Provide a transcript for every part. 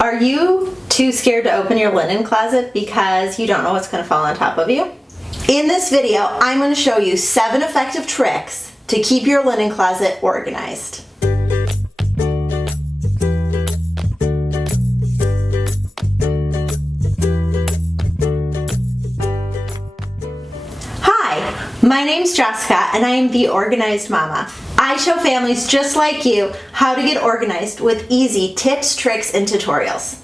Are you too scared to open your linen closet because you don't know what's going to fall on top of you? In this video, I'm going to show you 7 effective tricks to keep your linen closet organized. Hi, my name's Jessica and I am the Organized Mama. I show families just like you how to get organized with easy tips, tricks, and tutorials.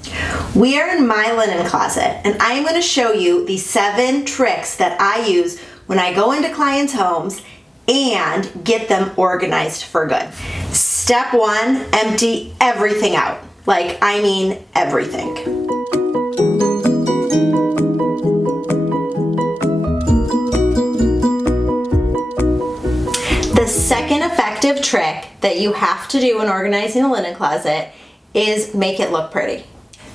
We are in my linen closet and I am going to show you the 7 tricks that I use when I go into clients' homes and get them organized for good. Step 1, empty everything out. Like, I mean everything. The second effective trick that you have to do when organizing a linen closet is make it look pretty.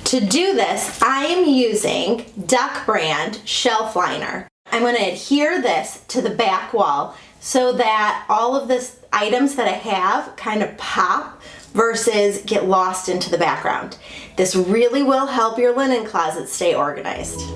To do this, I am using Duck brand shelf liner. I'm going to adhere this to the back wall so that all of the items that I have kind of pop versus get lost into the background. This really will help your linen closet stay organized.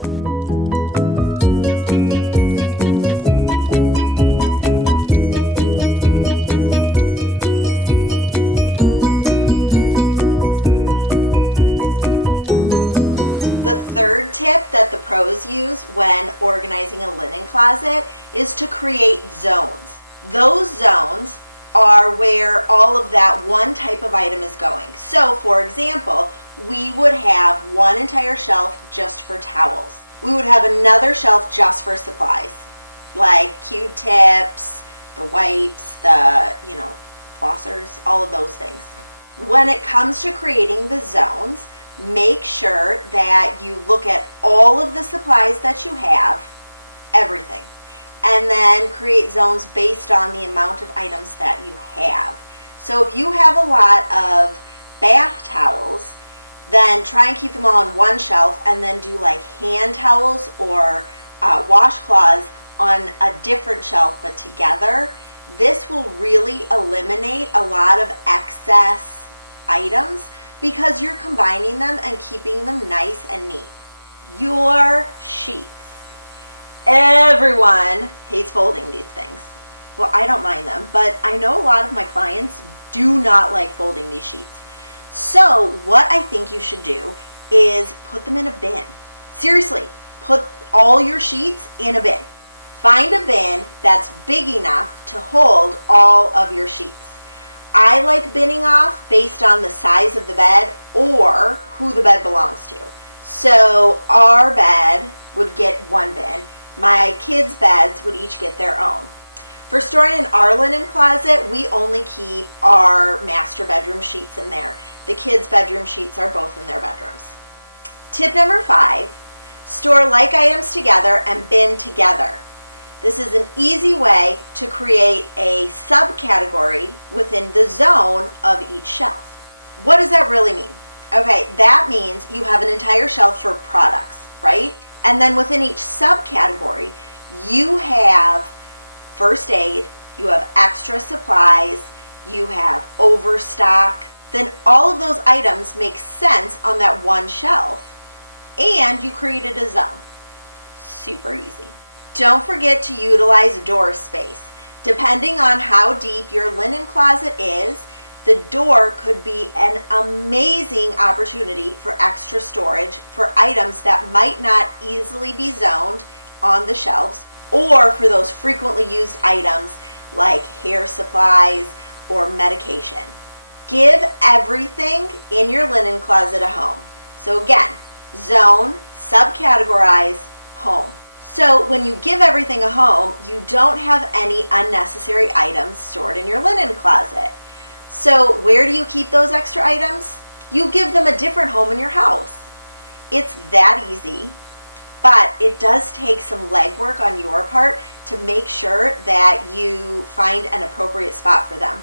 Tip that the pros use when organizing a linen closet is to create zones. Those zones are where all of that one type of item is going. So for example, we would have one entire shelf just for towels. We would have another shelf just for supplies like Q-tips, the wipes, the flossers, all of those things. When it comes to creating the zones, make sure that you look at all of the supplies that you have, everything, and then create zones based on the amount of items that you have. So if you have a lot of bath towels, then try and keep them all on one shelf and then do like hand towels or washcloths on a different shelf but together. This will really eliminate a lot of excess items because you're combining them and keeping them nice and neat. Your sheets. Everyone hates folding these things. Well, I don't mind them, but I know a lot of my clients do not like folding these sheets. So what I think you should do is put them in a bin. Seriously, put all your sheets in a bin. Find a bin that's big enough to hold all of your sheets. I like binning off based on the size of the bed or who the bed belongs to. So our bed would get one bin. My kids' beds would each get their own. For storing in our linen closet, we only keep our master bedroom sheets in there. The kids' bedroom sheets are both in their bedrooms. Tip number 5, store like items together and bin together. This is an easy way to create a subcategory within the zone of each shelf. What does that really mean? Okay, that means you have an entire shelf for products, right? And then within each subcategory, you have first aid, you have extra supplies, you have overstock. Then all of those items make sense on that one shelf, and you created a zone. Super easy. Don't forget to utilize door space. Depending on how deep your linen closet is, the door could be an amazing opportunity for extra storage for items that might not easily be zoned on the shelves, or for those frequently used items like hair supplies or medication. Give everything in your linen closet a home. So again, zone, subcategorize, home. So when you give everything a home, you don't have any unnecessary items stored in your linen closet. So where do you keep those extra items? You give them a different home in your house. It's that easy, but it does take some legwork on your part to make sure that you find an appropriate spot for them.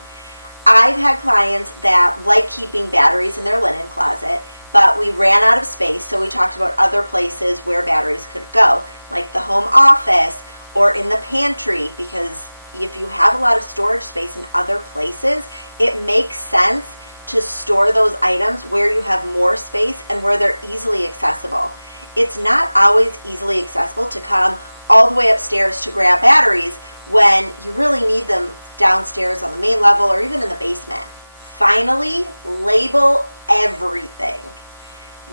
I've had clients that like keeping batteries in their linen closet, but we ran out of space, so we talked about other places where batteries could go, like the home office or in the pantry, because if you have a lot of storage space in other places, it makes sense to store those items where you have more space and where they're easily accessible. It's not always easily accessible to come all the way upstairs to grab batteries when you really need them downstairs on the main level or even in the basement. Finally, label everything.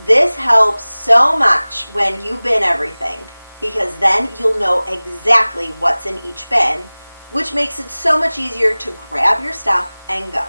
This helps so much when you bin everything, because then you'll know exactly what's in each bin, which makes it so much easier to grab your stuff and go.